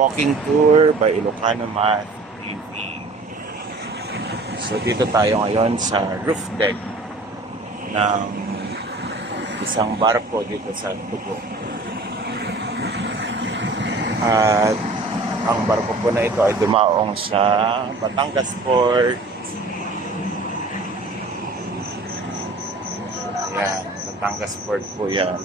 Walking Tour by Ilocano Math TV. So dito tayo ngayon sa roof deck ng isang barko dito sa Tubo. At ang barko po na ito ay dumaong sa Batangas Port. Ayan, Batangas Port po yan.